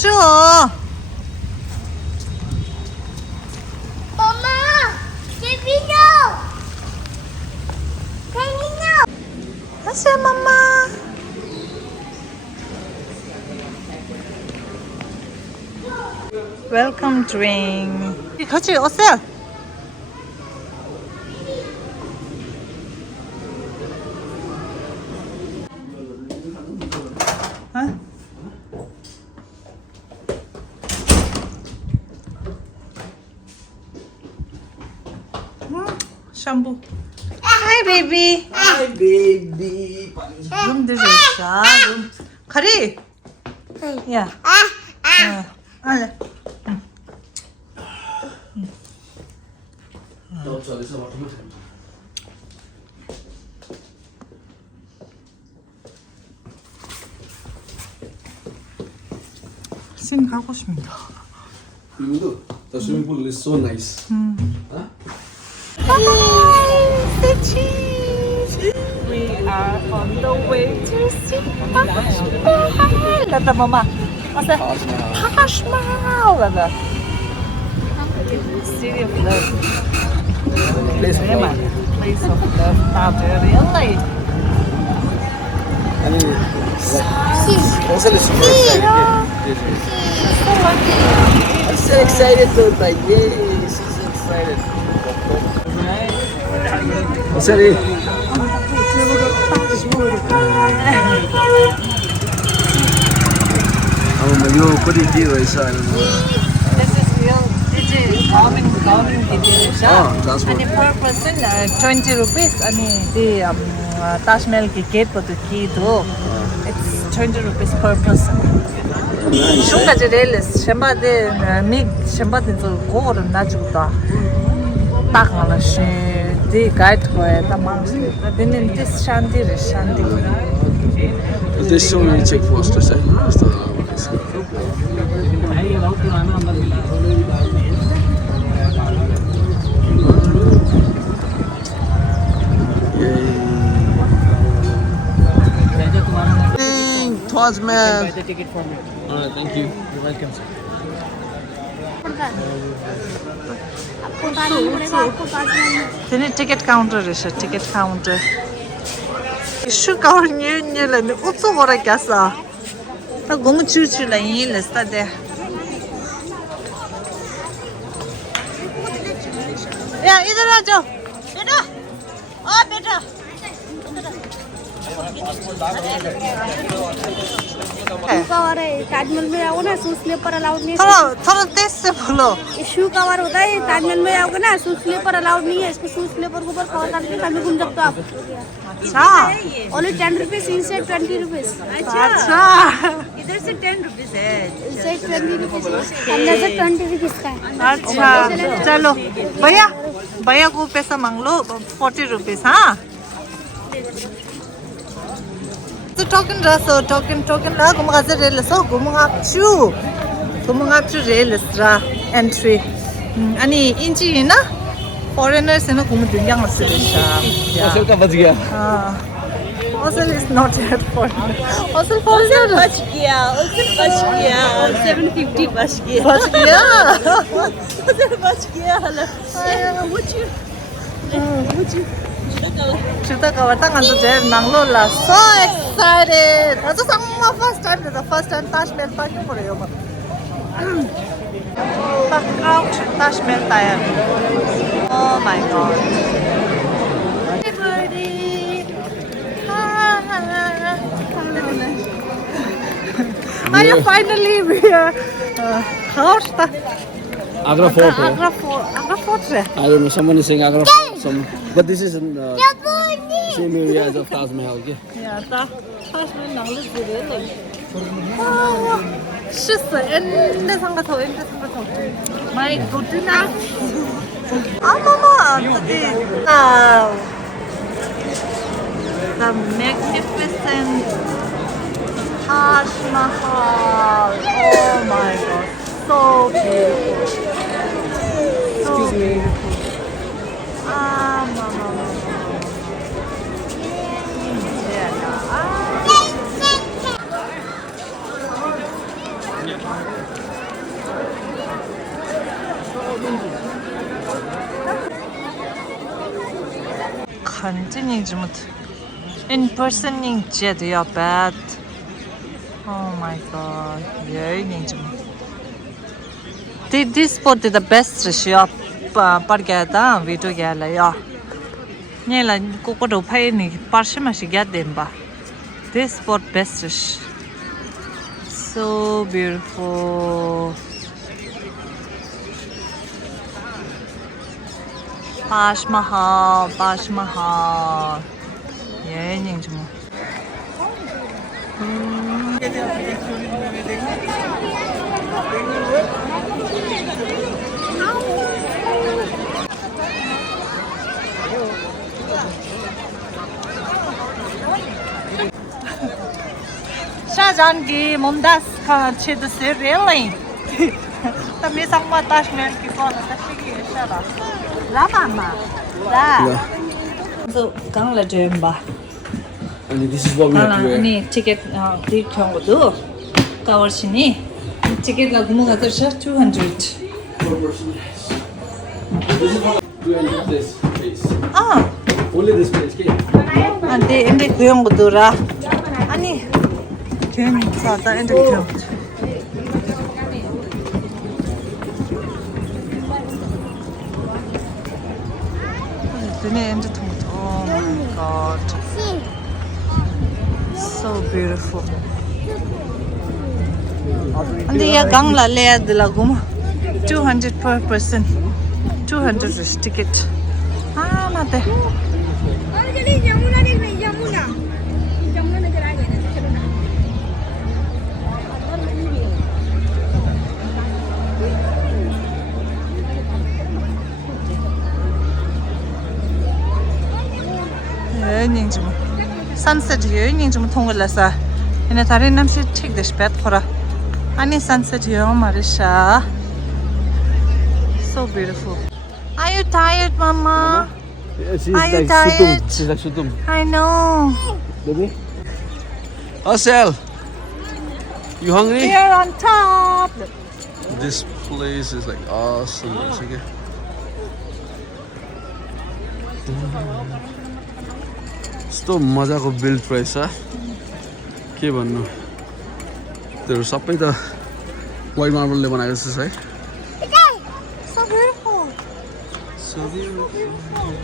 Sure. Mama, can we know? Can we know? That's your mama. Welcome drink. 같이 오세요. Shampoo. Hi, baby. Hi, baby. Room 들으셨어? room. 가리. 야. 알래. 씬 가고 싶습니다. Look, the swimming pool is so nice. Huh? The cheese. We are on the way to see Taj Mahal. Lada mama. What's that? Taj Mahal. Lada. City of love. Place of love. Place of love. Not really. I mean, also is super excited. I'm so excited to like, yay, she's so excited. Sorry. Yo, pretty deal inside. This is real. This is government details. That's what. And per person 20 rupees. I mean the Taj Mahal ki gate for the key though. It's 20 rupees per person. Shunga jereles. Shambade mig shambade to go to najuda. Takala she the guide ko eta mangs. Then this shanti re shanti. There's so many check posters. Taj Mahal. Buy the ticket for me. Alright, thank you. You're welcome, sir. आपको ताजमहल पड़ेगा आपको Taj Mahal Then ticket counter is a ticket counter. Şu görünüyor ne uçuk oraya gelsa. Ta gong çürçü la yin le sta de. Ya इधर आ जाओ. बेटा. आ बेटा. Shoe cover है ताजमहल में आओ ना शू स्लीपर अलाउड नहीं थोड़ा थोड़ा तेज से बोलो. है शू कवर होता है ताजमहल में आओगे ना शू स्लीपर अलाउड नहीं है इसको शू स्लीपर के ऊपर कवर करके कभी घूम सकते हो आप अच्छा. ओनली 10 रुपीस इनसे 20 रुपीस अच्छा. इधर से 10 रुपीस है इनसे 20 रुपीस अंदर से 20 रुपीस का है अच्छा. चलो. भैया भैया को पैसा मांग लो 40 rupees हाँ. So token lah gumang aja real so gumang apchu real ra entry. Ani inchi na foreigners na gumang dunyang asile siya. Asal ka bach gaya. Asal is not yet foreigner. Asal foreigner बच गया 750 बच गया bach gaya. बच गया Would you? Chuta ka wata ngan je nanglo la so excited. That's the first time Taj Mahal parking for you. Out Taj Mahal tire. Oh my god. Hey buddy. Are you finally here? How's that? Agra Fort. Agra Fort. I don't know. Someone is saying Agra Fort. But this is in same area as of Taj Mahal. Okay? Yeah, Taj Mahal nanglo dire. Shit, ende 상가서. My goodness. Mama, the magnificent Taj Mahal. Oh my god, so beautiful. Excuse me. Mama. Yeah. In person, you're bad. Oh my god. This spot is the best shop. Pargada, video gala, yeah. Nela, Coco pay ni Parshima she get them ba. This spot best. So beautiful. Taj Mahal, Taj Mahal. Yeah, Shahjahan ki Mumtaz ka chhed se railing. Tami sangma Taj Mahal ki phone ta shiki shara. La mama. La. So gang la jemba. And this is what we have to wear. Ani ticket di kyong do. Cover chini. Ticket la gumu ga 200. Per person. This is for 200 this place. Ah. Only this place, okay? Ante ende kyong do ra. Ani kyong sa ta ende kyong. Oh my god. So beautiful. And the gang la le de la guma. 200 per person. 200 is ticket. Ah, not there. Sunset here, you some tongalasa. In a tarinam should take the spet for a any sunset here, Marisha. So beautiful. Are you tired, Mama? Yeah, she's Are you like tired? She's like Shutum. I know. Baby? Asel! You hungry? We are on top. This place is like awesome. Okay. यस्तो मजाको build रहेछ के भन्नु त्यो सबै त white मार्बलले बनाएको छ है So beautiful. So beautiful.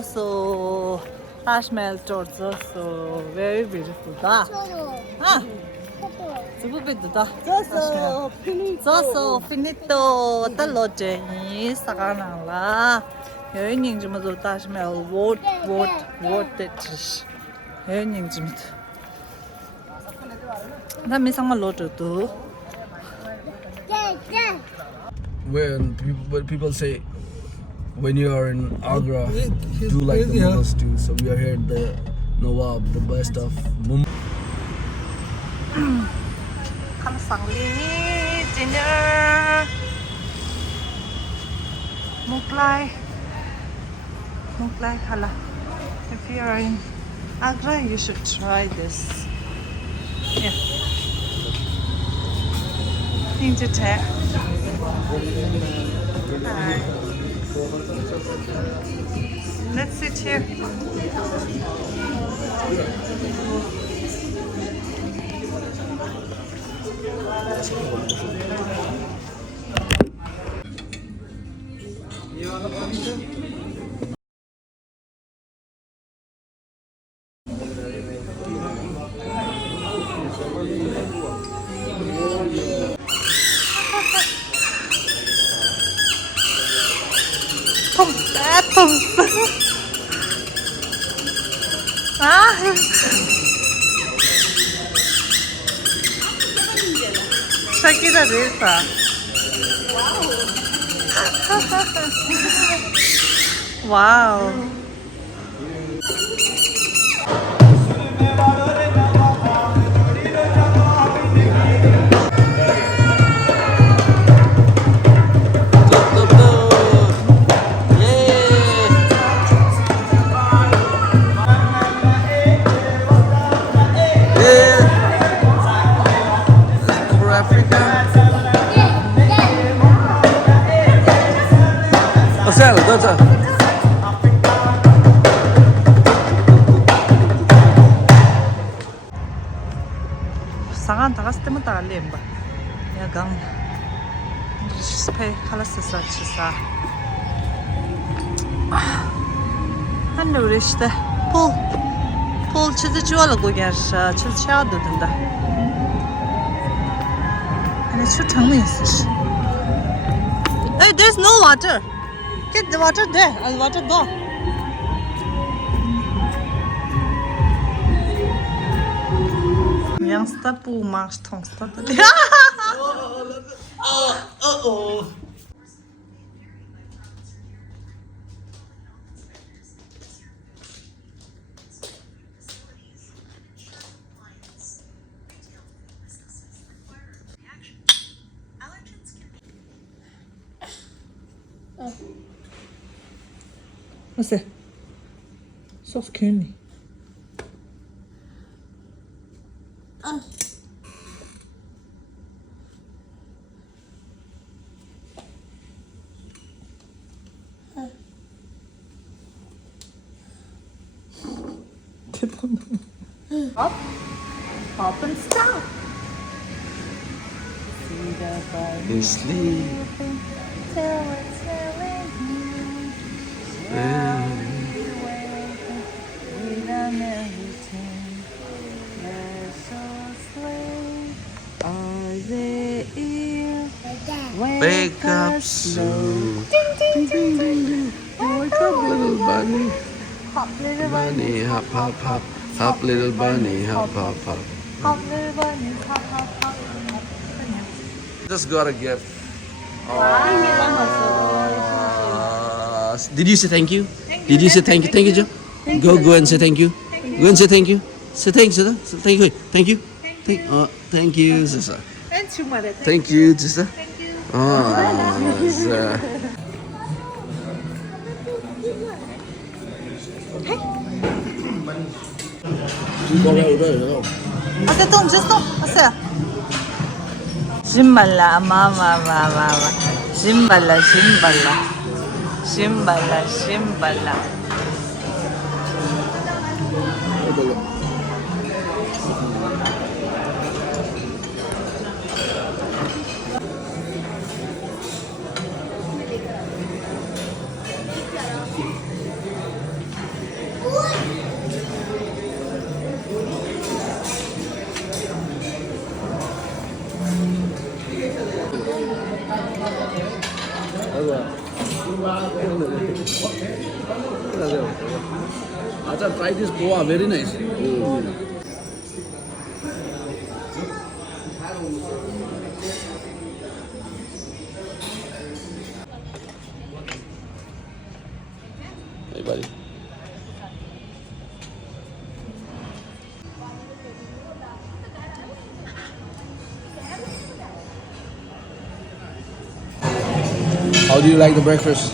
So Taj Mahal so very beautiful da. Ah, super beautiful da. So finito the lodge ni sakana la. 여행님 좀 더 Taj Mahal what it. 여행님 좀. 나 미상만 로드도. When people say when you are in Agra, do like the Mughals do. So we are here at the Nawab, the best of Mumbai. Kamsangli dinner. Mughlai khala. If you are in Agra, you should try this. Yeah. Into tech. Hi. Let's sit here. Tom, Shakira Reza. Wow. Sangan takas temu talim ba. Ya gang. Spay halas saçsa. Hani öyle işte. Pol çizici ola koyar. Çizici adında. Hani şu tanımıyorsun. Hey, there's no water. Get the water there. The water go. Youngster bu marş tongster. Nasıl? Sos köni. Hop, hop and stop. You sleep. Wake up soon. Ding, ding, ding, ding. Wake up, little bunny. Hop little Bunny, hop, hop, hop. Hop, little bunny, hop, hop, hop. hop little bunny, hop hop hop. Just got a gift. Did you say thank you? Did you say thank you? Thank you, Joe. Go and say thank you. Go and say thank you. Say thanks, sister. Say thank you. Thank you. Thank you, sister. Thank you, sister. Sister. Hadi Tom, just Tom. Asya. Jimbala, mama. Jimbala. Acha, try this poha, very nice. Hey, buddy. How do you like the breakfast?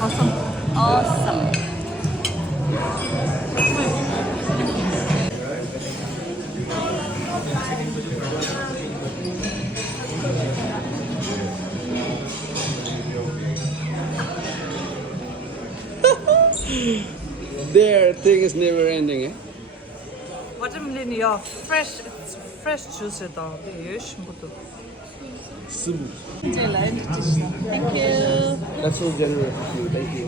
Awesome. Their thing is never ending, eh? Watermelon, yeah, fresh. It's fresh juice though. Yes, but. Simple. Thank you. That's so generous of you. Thank you.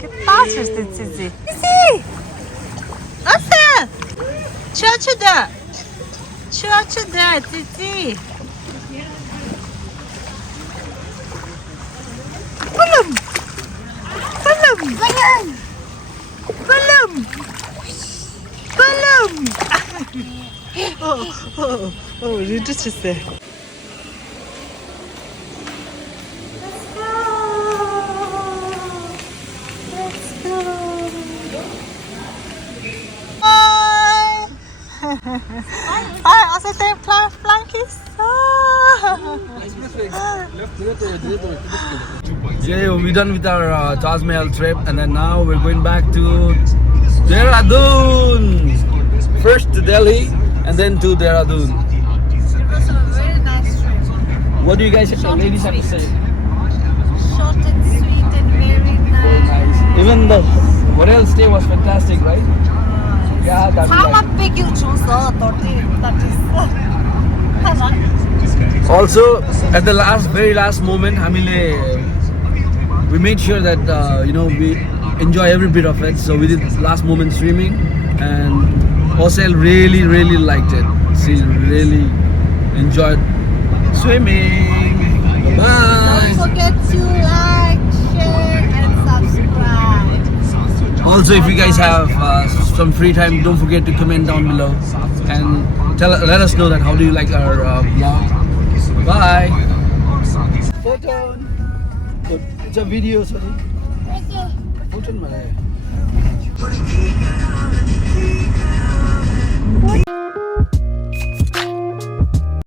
Que passa, Zizi? Zizi! Asya! Çöçüde! Zizi! 리드치세. 아, 어서 때 flying kiss. Yeah, we're done with our Taj Mahal trip, and then now we're going back to Dehradun. First to Delhi, and then to Dehradun. It was a very nice trip. What do you guys, ladies, have to say? Short and sweet and very nice. Nice. Even the hotel stay was fantastic, right? Yeah, that's How big you choose that is. Also, at the very last moment, we made sure that we enjoy every bit of it. So we did last moment streaming, and Osel really liked it. She really enjoyed swimming. Bye. Don't forget to like, share, and subscribe. Also, if you guys have some free time, don't forget to comment down below and let us know that how do you like our vlog. Bye. Photo. It's a video, sorry. Photo.